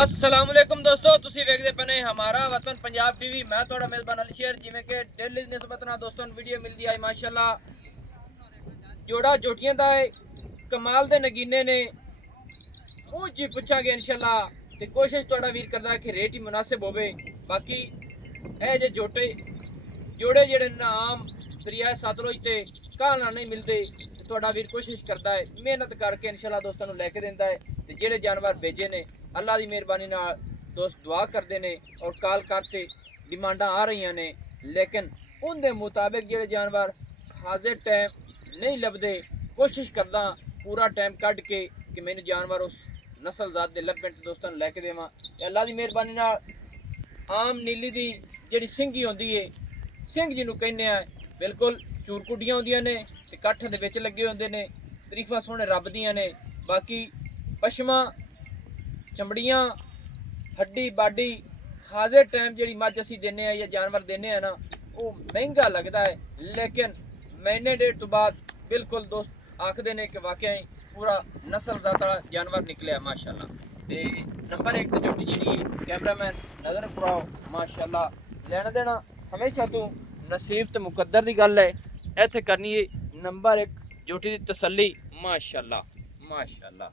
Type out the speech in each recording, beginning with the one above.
अस्सलामुअलैकुम दोस्तों, तुसी वेखदे पने हमारा वतन पंजाब टीवी। मैं थोड़ा मेजबान अली शेर। जिमें कि डेली निस्बत ना दोस्तों वीडियो मिलती है माशाल्लाह। जोड़ा जोटियां दा कमाल दे नगीने ने कुछ जी पूछांगे इंशाल्लाह। ते कोशिश थोड़ा वीर करदा है कि रेट ही मुनासिब होवे। बाकी ए जे जोड़े जेड़े ना आम दरिया सतलुज ते घालना नहीं मिलते, थोड़ा वीर कोशिश करता है मेहनत करके इंशाल्लाह दोस्तों को लैके देंदा है। ते जेड़े जानवर भेजे ने अल्लाह की मेहरबानी नाल दोस्त दुआ करते हैं और काल करते डिमांडा आ रही ने, लेकिन उनके मुताबिक जेड़े जानवर हाजिर टाइम नहीं लभदे, कोशिश करदा पूरा टाइम कढ़ के कि मैंने जानवर उस नस्ल जात के लभन दोस्तों लैके देवां। अल्लाह की मेहरबानी नाल आम नीली दी जेड़ी सिंगी होंदी है, सिंह जिन्हों कहने हैं, बिल्कुल चूरकुटियां होंदियां ने ते कट्ठ दे विच लगे होंदे ने, तरीफा सोहने रब दियां ने। बाकी पशमा चमड़ियां हड्डी बाडी हाजिर टाइम जी मझ असी देने या जानवर देने ना, वो महंगा लगता है, लेकिन महीने डेढ़ तो बाद बिल्कुल दोस्त आखते हैं कि वाकई पूरा नस्ल जाता जानवर निकलिया माशाल्लाह। ते नंबर एक तो जोटी जी कैमरामैन नज़र पुराओ माशाल्लाह। लेना देना हमेशा तू नसीब तो मुकद्दर की गल है, इत्थे करनी है नंबर एक जोटी की तसल्ली माशाल्लाह माशाल्लाह।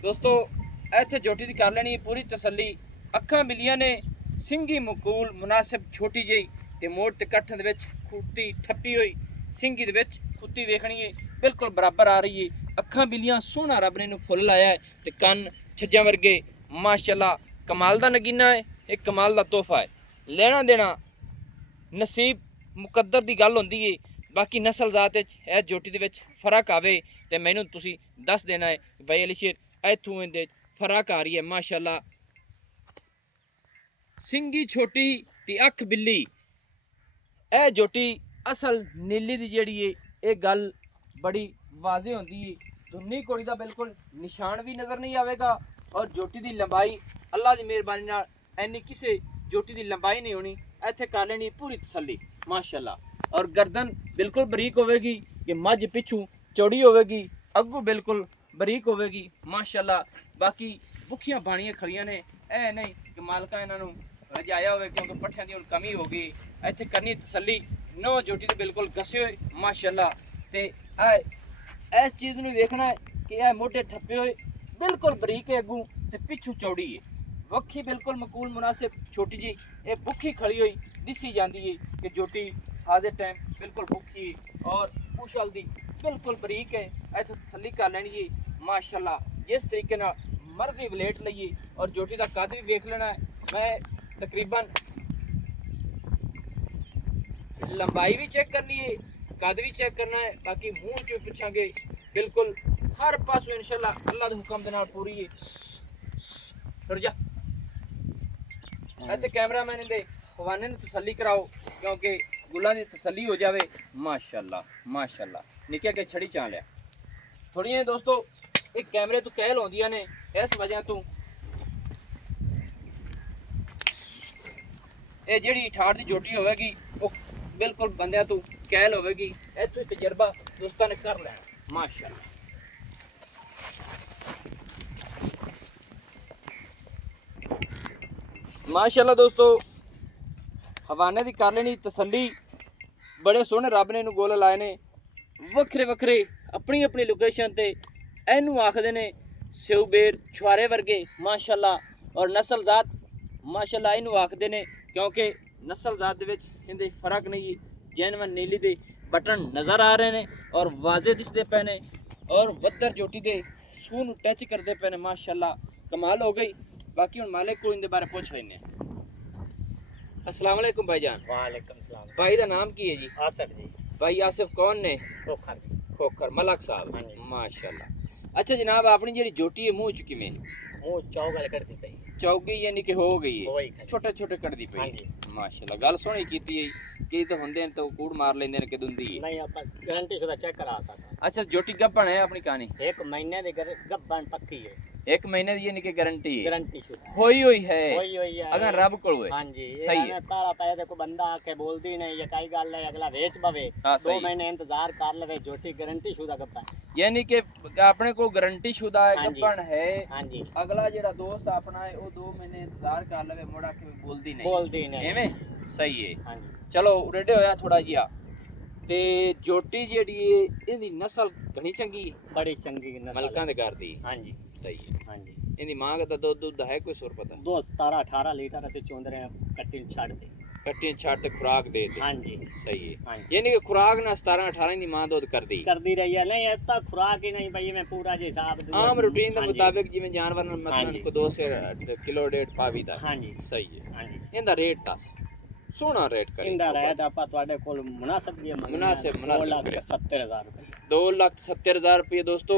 दोस्तों इत्थे जोटी की कर लेनी पूरी तसल्ली। अखा मिलिया ने सिंगी मकूल मुनासिब छोटी जी ते मोड़ ते कट्ठ दे विच खुट्टी ठप्पी हुई सिंगी दे विच खुट्टी वेखनी है बिल्कुल बराबर आ रही है। अखा मिलिया सोहना रब ने नूं फुल लाया है ते कन छज्जा वर्गे माशाल्लाह। कमाल दा नगीना है, एक कमाल दा तोहफा है। लेना देना नसीब मुकद्दर की गल होंदी है। बाकी नस्ल जात ए जोटी दे विच फर्क आवे ते मैनूं तुसीं दस देना है भाई अली शेर इत्थों इहदे फर्क आ रही है माशाल्लाह। सिंगी छोटी ते अख बिल्ली ए जोटी असल नीली दी जेड़ी है ये गल बड़ी वाजे होंदी है। धुन्नी कोड़ी दा बिल्कुल निशान भी नज़र नहीं आवेगा और जोटी दी लंबाई अल्लाह दी मेहरबानी नाल इन्नी किसी जोटी दी लंबाई नहीं होनी। इत्थे कर लेनी पूरी तसल्ली माशाल्लाह। और गर्दन बिल्कुल बरीक होवेगी कि मझ पिछू चौड़ी होवेगी, अगू बिल्कुल बरीक होवेगी माशाल्लाह। बाकी भुखियां बाणियां खड़ियां ने, ए नहीं कि मालका इन्हों रजाया हो क्योंकि पट्ठियां की हुण कमी हो गई। इत्थे करनी तसल्ली नौ जोटी तो बिल्कुल घसे हुए माशाल्लाह। ते इस चीज़ में वेखना है कि यह मोटे ठप्पे हुए बिल्कुल बरीक है अगू ते पिछू चौड़ी है, वक्खी बिल्कुल मकूल मुनासिब छोटी जी ये भुखी खड़ी हुई दिसी जाती है कि जोटी हाजिर टाइम बिल्कुल भुखी है और उछल दी बिल्कुल बरीक है। ऐसे तसल्ली कर लैनी है माशाल्लाह। जिस तरीके ना मर्जी वलेट लीए और जोटी का कद भी वेख लेना है। मैं तकरीबन लंबाई भी चेक करनी है, कद भी चेक करना है। बाकी मूँह चो पूछांगे बिल्कुल हर पासों इंशाल्लाह अल्लाह के हुक्म के नाल पूरी है। रुक जा इत्थे कैमरामैन दे हवाने ने तसल्ली कराओ क्योंकि गुलां की तसल्ली हो जाए माशाल्लाह माशाल्लाह। निके के छड़ी चा लिया थोड़ियां दोस्तों एक कैमरे तो कहल आउंदियां ने, इस वजह तो ये जिहड़ी ठाठ की जोटी होवेगी वो बिल्कुल बंदियां तो कहल होवेगी। इत्थों तजर्बा दोस्तों ने कर लेना माशाल्लाह। माशाल्लाह दोस्तों हवाने की कर लेनी तसल्ली। बड़े सोहने रब ने गोल लाए ने वक्रे वक्रे अपनी अपनी लोकेशन ते इनू आखदे ने सेऊबेर छुआरे वर्गे माशाल्लाह। और नस्ल जात माशाल्लाह इनू आखदे ने क्योंकि नस्ल जात दे विच इंदे फर्क नहीं है। जैनवन नीली दे बटन नज़र आ रहे हैं और वाजे दिसते पे ने और वद्दर जोटी दे सूह नूं टच करते पे ने माशाल्लाह। कमाल हो गई। बाकी हुण मालिक को इनके बारे पूछ लेने। अस्सलाम वालेकुम भाईजान। वालेकुम सलाम। भाई का नाम की है जी? आसिफ जी। भाई आसिफ कौन ने? खोखर जी। खोखर मलक साहब हाँ जी। माशाल्लाह। अच्छा जनाब अपनी जी जोटी है मुँह चुकी में मुँह चौगल करती पई चौकी यानी कि हो गई हो है गई। छोटे छोटे कटदी हाँ पई जी। माशाल्लाह। गल सोहनी कीती है कि तो होंदे ने तो कूड़ मार लेंदे ने कि दुंदी है। नहीं आप गारंटी शुदा चेक करा सकता। अच्छा जोटी गब्बन है अपनी कहानी एक महीने दे गब्बन पक्की है। 1 महीने ਦੀ ਯਾਨੀ ਕਿ ਗਾਰੰਟੀ ਹੈ गारंटी शुदा ਹੋਈ ਹੋਈ ਹੈ होई होई है ਅਗਰ ਰੱਬ ਕੋਲ ਹੋਏ हाँ जी सही सही है ताला पाए देखो बंदा आके बोलती नहीं ये कई गल है अगला वेच पवे हाँ, 2 सही। महीने इंतजार कर लेवे झोटी गारंटी शुदा गप्पा ਯਾਨੀ ਕਿ ਆਪਣੇ ਕੋਲ ਗਾਰੰਟੀ ਸ਼ੁਦਾ ਹੈ ਹਾਂਜੀ। ਗੱਪਣ ਹੈ हाँ जी ਅਗਲਾ ਜਿਹੜਾ ਦੋਸਤ ਆਪਣਾ ਹੈ ਉਹ 2 ਮਹੀਨੇ ਇੰਤਜ਼ਾਰ ਕਰ ਲਵੇ ਮੁੜਾ ਕੇ ਬੋਲਦੀ ਨਹੀਂ बोलती नहीं ਐਵੇਂ ਸਹੀ ਹੈ हाँ जी ਚਲੋ ਰੈਡੀ ਹੋਇਆ ਥੋੜਾ ਜਿਹਾ ਤੇ ਜੋਟੀ ਜਿਹੜੀ ਏ ਇਹਦੀ ਨਸਲ ਘਣੀ ਚੰਗੀ ਹੈ बड़ी चंगी नस्ल ਮਲਕਾਂ ਦੇ ਘਰ ਦੀ हाँ जी ਸਹੀ ਹੈ हाँ जी ਇਹਦੀ ਮਾਂ ਦਾ ਦੁੱਧ ਹੈ ਕੋਈ ਸੁਰ ਪਤਾ 17-18 लीटर ऐसे चोंद रहे हैं कट्टी छाड़ दे ਕੱਟੀਆਂ ਛੱਡ ਤੇ ਖੁਰਾਕ ਦੇ ਦੇ हाँ जी ਸਹੀ ਹੈ हाँ जी ਯਾਨੀ ਕਿ ਖੁਰਾਕ ਨਾਲ 17 18 ਦੀ ਮਾਂ ਦੁੱਧ ਕਰਦੀ कर दी रही है नहीं इतना खुराक ही नहीं भाई मैं पूरा जो हिसाब ਆਮ ਰੂਟੀਨ ਦੇ हाँ जी, ਮੁਤਾਬਿਕ ਜਿਵੇਂ ਜਾਨਵਰ ਨੂੰ ਮਸਲਨ ਹਾਂਜੀ। ਕੋ 2 ਕਿਲੋ ਡੇਢ ਪਾਵੀ ਦਾ हाँ जी ਸਹੀ ਹੈ हाँ जी ਇਹਦਾ ਰੇਟ ਦੱਸ ਸੋਹਣਾ ਰੇਟ ਕਰੀ इंदा रेट आपा ਤੁਹਾਡੇ ਕੋਲ मुनासिब जी मुनासिब करिए। 2,70,000 रुपए 2,70,000 ਰੁਪਏ ਦੋਸਤੋ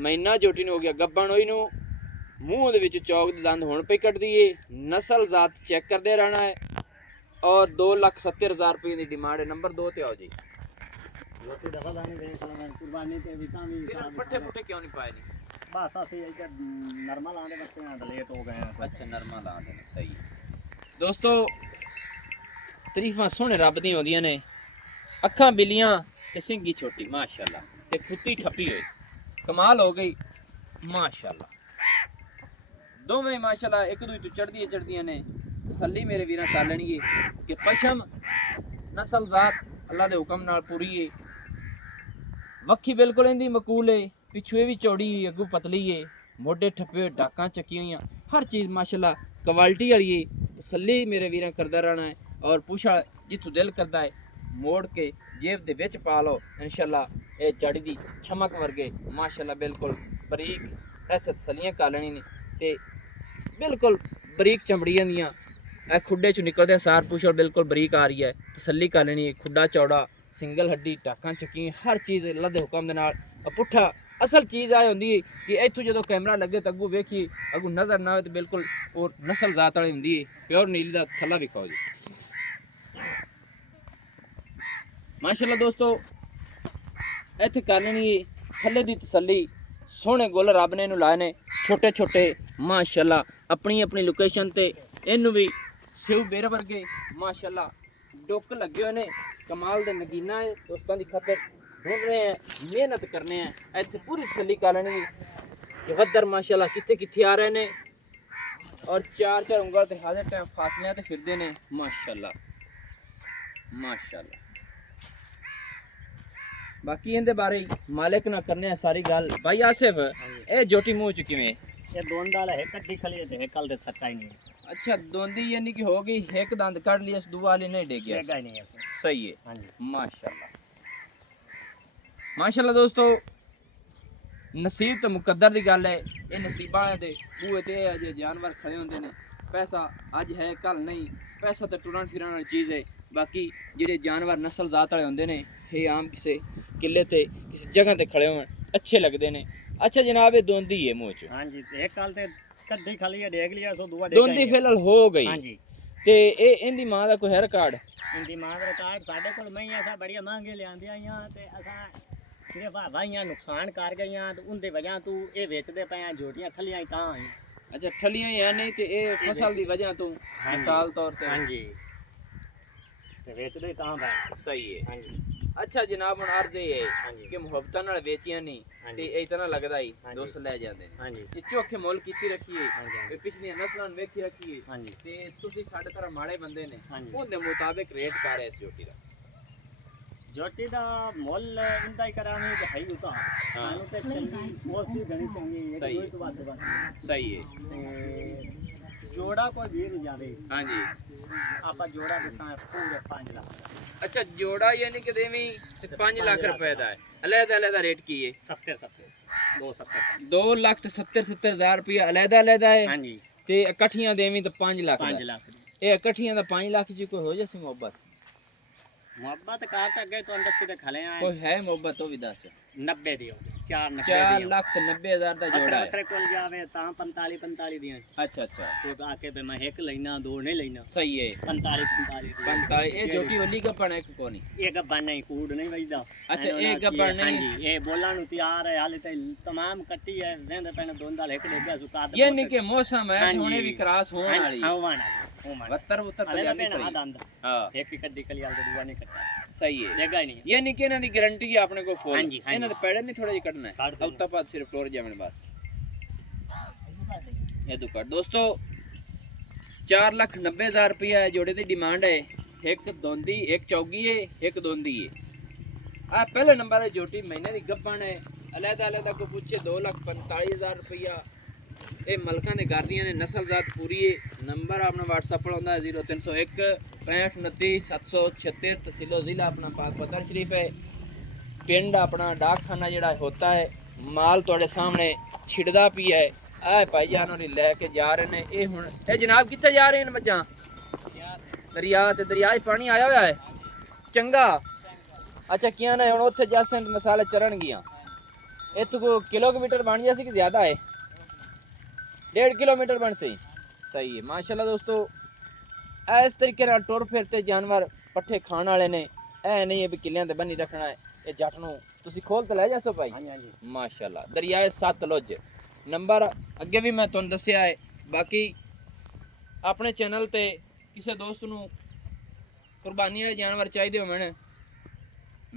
ਮਹੀਨਾ ਜੋਟੀ ਨੂੰ ਹੋ ਗਿਆ ਗੱਬਣ ਹੋਈ ਨੂੰ ਮੂੰਹ ਦੇ ਵਿੱਚ ਚੌਕ ਦੇ ਦੰਦ ਹੁਣ ਪਈ ਕੱਢਦੀ ਏ ਨਸਲ ਜ਼ਾਤ ਚੈੱਕ ਕਰਦੇ ਰਹਿਣਾ ਹੈ ਔਰ 2,70,000 ਰੁਪਏ ਦੀ ਡਿਮਾਂਡ ਹੈ ਨੰਬਰ 2 ਤੇ ਆਓ ਜੀ ਲੋਕੀ ਦਫਾ ਦਾਨੀ ਦੇਖ ਲੈਣਾ ਕੁਰਬਾਨੀ ਤੇ ਵੀ ਤਾਂ ਵੀ ਪੱਠੇ ਪੁੱਠੇ ਕਿਉਂ ਨਹੀਂ ਪਾਏ ਨਹੀਂ ਬਸ ਅਸੀਂ ਇੱਧਰ ਨਰਮਲ ਆਂਦੇ ਬੱਚੇ ਆਂ ਲੇਟ ਹੋ ਗਏ ਆ ਅੱਛਾ ਨਰਮਾ ਲਾ ਦੇ ਨੇ ਸਹੀ ਦੋਸਤੋ ਤਾਰੀਫਾਂ ਸੋਹਣੇ ਰੱਬ ਦੀਆਂ ਹੁੰਦੀਆਂ ਨੇ ਅੱਖਾਂ ਬਿੱਲੀਆਂ ਤੇ ਸਿੰਗੀ ਛੋਟੀ ਮਾਸ਼ਾਅੱਲਾ ਤੇ ਖੁੱਤੀ ਠੱਪੀ ਹੋਈ ਕਮਾਲ ਹੋ ਗਈ ਮਾਸ਼ਾਅੱਲਾ ਦੋਵੇਂ ਮਾਸ਼ਾਅੱਲਾ ਇੱਕ ਦੂਜੇ ਤੋਂ ਚੜਦੀਆਂ ਨੇ ਤਸੱਲੀ ਮੇਰੇ ਵੀਰਾਂ ਕਰ ਲੈਣੀ ਏ ਕਿ ਪਸ਼ਮ ਨਸਲ ਜ਼ਾਤ ਅੱਲਾ ਦੇ ਹੁਕਮ ਨਾਲ ਪੂਰੀ ਏ ਵੱਖੀ ਬਿਲਕੁਲ ਇਹਦੀ ਮਕੂਲ ਏ ਪਿੱਛੂ ਇਹ ਵੀ ਚੌੜੀ ਏ ਅੱਗੋਂ ਪਤਲੀ ਏ ਮੋਢੇ ਠੱਪੇ ਹੋਏ ਡਾਕਾਂ ਚੱਕੀਆਂ ਹੋਈਆਂ ਹਰ ਚੀਜ਼ ਮਾਸ਼ਾਅੱਲਾ ਕੁਆਲਿਟੀ ਵਾਲੀ ਏ ਤਸੱਲੀ ਮੇਰੇ ਵੀਰਾਂ ਕਰਦਾ ਰਹਿਣਾ ਹੈ ਔਰ ਪੁੱਛਾ ਜਿੱਥੋਂ ਦਿਲ ਕਰਦਾ ਹੈ ਮੋੜ ਕੇ ਜੇਬ ਦੇ ਵਿੱਚ ਪਾ ਲਓ ਇਨਸ਼ਾਅੱਲਾ ਇਹ ਜੜੀ ਦੀ ਚਮਕ ਵਰਗੇ ਮਾਸ਼ਾਅੱਲਾ ਬਿਲਕੁਲ ਬਰੀਕ ਇੱਥੇ ਤਸੱਲੀਆਂ ਕਰ ਲੈਣੀ ਨੇ ਤੇ ਬਿਲਕੁਲ ਬਰੀਕ ਚਮੜੀਆਂ ਦੀਆਂ ਇਹ ਖੁੱਡੇ ਚੋਂ ਨਿਕਲਦੇ ਸਾਰ ਪੁੱਛੋ ਬਿਲਕੁਲ ਬਰੀਕ ਆ ਰਹੀ ਹੈ ਤਸੱਲੀ ਕਰ ਲੈਣੀ ਹੈ ਖੁੱਡਾ ਚੌੜਾ ਸਿੰਗਲ ਹੱਡੀ ਟਾਕਾਂ ਚੱਕੀਆਂ ਹਰ ਚੀਜ਼ ਅੱਲਾ ਦੇ ਹੁਕਮ ਦੇ ਨਾਲ ਪੁੱਠਾ ਅਸਲ ਚੀਜ਼ ਆ ਹੁੰਦੀ ਹੈ ਕਿ ਇੱਥੋਂ ਜਦੋਂ ਕੈਮਰਾ ਲੱਗੇ ਤਾਂ ਅੱਗੋਂ ਵੇਖੀਏ ਅੱਗੋਂ ਨਜ਼ਰ ਨਾ ਆਵੇ ਤਾਂ ਬਿਲਕੁਲ ਉਹ ਨਸਲ ਜ਼ਾਤ ਵਾਲੀ ਹੁੰਦੀ ਹੈ ਪਿਓਰ ਨੀਲੀ ਦਾ ਥੱਲਾ ਵਿਖਾਓ ਜੀ ਮਾਸ਼ਾਅੱਲਾ ਦੋਸਤੋ ਇੱਥੇ ਕਰ ਲੈਣੀ ਹੈ ਥੱਲੇ ਦੀ ਤਸੱਲੀ ਸੋਹਣੇ ਗੁੱਲ ਰੱਬ ਨੇ ਇਹਨੂੰ ਲਾਏ ਨੇ ਛੋਟੇ ਛੋਟੇ ਮਾਸ਼ਾਅੱਲਾ ਆਪਣੀ ਆਪਣੀ ਲੋਕੇਸ਼ਨ ਤੇ ਇਹਨੂੰ ਵੀ ਸਿਉ ਬੇਰ ਵਰਗੇ ਮਾਸ਼ਾਅੱਲਾ ਡੁੱਕ ਲੱਗੇ ਹੋਏ ਨੇ ਕਮਾਲ ਦੇ ਨਗੀਨਾ ਹੈ ਦੋਸਤਾਂ ਦੀ ਖਾਤਰ ਢੂੰਢ ਰਹੇ ਹੈ ਮਿਹਨਤ ਕਰਨੇ ਹੈ ਇੱਥੇ ਪੂਰੀ ਤਸੱਲੀ ਕਰ ਲੈਣੀ ਕਿ ਵੱਦਰ ਮਾਸ਼ਾਅੱਲਾ ਕਿੱਥੇ ਕਿੱਥੇ ਆ ਰਹੇ ਨੇ ਔਰ 4 ਉਂਗਲ ਤੇ ਹਾਜ਼ਰ ਟਾਈਮ ਫਾਸਲਿਆਂ ਤੇ ਫਿਰਦੇ ਨੇ ਮਾਸ਼ਾਅੱਲਾ ਮਾਸ਼ਾਅੱਲਾ ਬਾਕੀ ਇਹਦੇ ਬਾਰੇ ਮਾਲਕ ਨਾਲ ਕਰਨੇ ਆ ਸਾਰੀ ਗੱਲ ਭਾਈ ਆਸਿਫ ਇਹ ਜੋਟੀ ਮੂੰਹ ਚ ਕਿਵੇਂ ਇਹ ਦੋਨ ਦਾਲ ਹੈ ਕੱਢੀ ਖਲੀ ਤੇ ਕੱਲ ਦੇ ਸੱਟਾ ਹੀ ਨਹੀਂ अच्छा दोंदी यानी कि हो गई एक दांत काट लिया दुआ वाली नहीं डे गया देगा ही नहीं ऐसे सही है हाँ जी माशाल्लाह माशाल्लाह दोस्तों नसीब तो मुकद्दर दी गल है ये नसीबां दे बूहे ते अजे जानवर खड़े होंदे ने पैसा अज है कल नहीं पैसा तो टुरन फिरन वाली चीज़ है बाकी जेडे जानवर नस्ल जात वाले होंदे ने ये आम किसी किले ते किसी जगह ते खड़े होण अच्छे लगदे ने अच्छा जनाब ये दोंदी है मुंह च हाँ जी एक कल ते ਕੱਢੀ ਖਲੀ ਹੈ ਦੇਖ ਲਿਆ ਸੋ ਦੂਆ ਦੋਂਦੀ ਫਿਲਹਾਲ ਹੋ ਗਈ ਹਾਂਜੀ ਤੇ ਇਹ ਇਹਦੀ ਮਾਂ ਦਾ ਕੋਈ ਹੈ ਰਿਕਾਰਡ ਇਹਦੀ ਮਾਂ ਦਾ ਰਿਕਾਰਡ ਸਾਡੇ ਕੋਲ ਮਈਆਂ ਸਾ ਬੜੀਆਂ ਮਹਿੰਗੇ ਲਿਆਂਦੀਆਂ ਆਈਆਂ ਤੇ ਅਸਾਂ ਸਿਰਫ ਵਾਈਆਂ ਨੁਕਸਾਨ ਕਰ ਗਈਆਂ ਤੇ ਉਹਦੇ ਵਜ੍ਹਾ ਤੂੰ ਇਹ ਵੇਚਦੇ ਪਏ ਆ ਝੋਟੀਆਂ ਥੱਲੀਆਂ ਹੀ ਤਾਂ ਆਈ ਅੱਛਾ ਠੱਲੀਆਂ ਹੀ ਆ ਨਹੀਂ ਤੇ ਇਹ ਫਸਲ ਦੀ ਵਜ੍ਹਾ ਤੋਂ ਮਿਸਾਲ ਤੌਰ ਤੇ ਹਾਂਜੀ ਤੇ ਵੇਚਦੇ ਤਾਂ ਭਾਈ ਸਹੀ ਹੈ ਹਾਂਜੀ ਅੱਛਾ ਜਨਾਬ ਹੁਣ ਅਰਜ਼ ਇਹ ਹੈ ਹਾਂਜੀ ਕਿ ਮੁਹੱਬਤਾਂ ਨਾਲ ਵੇਚੀਆਂ ਨਹੀਂ ਤੇ ਇਤਨਾ ਲੱਗਦਾ ਹੀ ਹਾਂਜੀ। ਦੋਸਤ ਲੈ ਜਾਂਦੇ ਨੇ ਹਾਂਜੀ ਇਹ ਚੋਖੇ ਮੁੱਲ ਕੀਤੀ ਰੱਖੀਏ ਹਾਂਜੀ। ਤੇ ਪਿਛਲੀਆਂ ਨਸਲਾਂ ਨੂੰ ਵੇਖੀ ਰੱਖੀਏ ਹਾਂਜੀ ਤੇ ਤੁਸੀਂ ਸਾਡੇ ਤਰ੍ਹਾਂ ਮਾੜੇ ਬੰਦੇ ਨੇ ਹਾਂਜੀ। ਉਹਦੇ ਮੁਤਾਬਿਕ ਰੇਟ ਕਰ ਇਸ ਜੋਟੀ ਦਾ ਝੋਟੀ ਦਾ ਮੁੱਲ ਇੰਦਾ ਹੀ ਕਰਾਂਗੇ ਤੇ ਹੈ ਹੀ ਉਤਾ ਸਾਨੂੰ ਤੇ ਚੰਗੀ ਪੋਸਟ ਵੀ ਗਣੀ ਚੰਗੀ ਹੈ ਸਹੀ ਕੋਈ ਤੋਂ ਵੱਧ ਸਹੀ ਹੈ ਤੇ ਜੋੜਾ ਕੋਈ ਵੀ ਨਹੀਂ ਜਾਵੇ ਹਾਂਜੀ ਆਪਾਂ ਜੋੜਾ ਦੱਸਾਂ ਪੂਰੇ 5 ਲੱਖ ਅੱਛਾ ਜੋੜਾ ਯਾਨੀ ਕਿ ਦੇਵੀਂ 5 ਲੱਖ ਰੁਪਏ ਦਾ ਹੈ ਅਲੱਗਾ ਅਲੱਗਾ ਰੇਟ ਕੀ ਹੈ 70 270 2 ਲੱਖ ਤੇ 70 ਹਜ਼ਾਰ ਰੁਪਏ ਅਲੱਗਾ ਅਲੱਗਾ ਹੈ ਹਾਂਜੀ ਤੇ ਇਕੱਠੀਆਂ ਦੇਵੀਂ ਤਾਂ 5 ਲੱਖ 5 ਲੱਖ ਇਹ ਇਕੱਠੀਆਂ ਦਾ 5 ਲੱਖ ਜੀ ਕੋਈ ਹੋ ਜਾਸੀ ਮੁਹੱਬਤ ਮੁਹੱਬਤ ਕਾਰ ਤਾਂ ਅੱਗੇ ਤੁਹਾਨੂੰ ਦੱਸੀ ਤੇ ਖਲੇ ਆਏ ਕੋਈ ਹੈ ਮੁਹੱਬਤ ਉਹ ਵੀ ਦੱਸ 90 ਦਿਓ 4,90,000 ਦਾ ਜੋੜਾ ਹੈ। ਬੱਕਰੇ ਕੋਲ ਜਾਵੇ ਤਾਂ 45 ਦੀਆਂ। ਅੱਛਾ तो आके पे मैं एक लेना दो नहीं लेना। सही है। 45 ये जोटी ओली का पण है कोनी ये गब्बन नहीं कूड़ नहीं वजदा। अच्छा ये गब्बन नहीं। हां जी ये बोलन नु तैयार है हाले ते तमाम कट्टी है वेंदे पेने दोंदा एक डेगा सुका ये नहीं के मौसम है हुने भी क्रॉस होने वाली हां वाना वत्तर तैयार नहीं करी। हां एक ही कड्डी कली आल दुआ नहीं कट्टा सही है देगा ही नहीं ये नहीं के ना दी गारंटी है अपने को फुल। हां जी इन्हां दे पेड़े नहीं थोड़ा जी कटना है औता पास सिर्फ टोर जावन बस ये दुकान दोस्तों 4,90,000 रुपया जोड़े की डिमांड है। एक दोंदी एक चौगी है एक दोंदी है। आ पहले नंबर है जोटी महीने की गब्बन है अलग को पूछे 2,45,000 रुपया। ये मलका ने कर दिया ने नस्ल जात पूरी है। नंबर अपना व्हाट्सएप पर आता है 0301 65 29 776 तहसीलो जिला अपना पाक पत्थर शरीफ है। पिंड अपना डाकखाना जड़ा होता है। माल थोड़े सामने छिड़दा पी है। आ भाईजान होरी लेके जा रहे ने ये हुण ए जनाब कित्थे जा रहे हैं मज्जां दरिया ते दरिया च पानी आया हुआ है चंगा। अच्छा किया ने हुण उत्थे जैसे मसाले चरण गया इत्थों को किलोमीटर बन गया सी कि ज़्यादा है 1.5 किलोमीटर बन सही है माशाल्लाह दोस्तों। इस तरीके नाल टुर फिर ते जानवर पट्ठे खाण वाले ने ऐ नहीं है भी किलियां ते बन्नी रखना है। ये जट नूं तुसीं खोल ते लै जासो भाई। हां जी माशाल्लाह दरिया सतलुज नंबर अगे भी मैं तुहानूं दस्सिया है। बाकी अपने चैनल ते किसी दोस्त नूं कुर्बानी वाले जानवर चाहिए होवन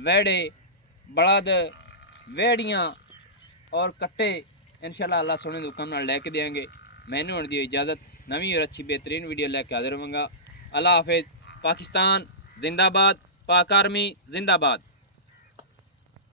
वैड़े बलद वेड़ियाँ और कट्टे इंशाल्लाह अल्लाह सोने के हुक्म नाल लैके देंगे। मैनू होने दी इजाज़त नवीं और अच्छी बेहतरीन वीडियो लैके हाजिर होवांगा। अल्लाह हाफिज़। पाकिस्तान जिंदाबाद पाक आर्मी जिंदाबाद।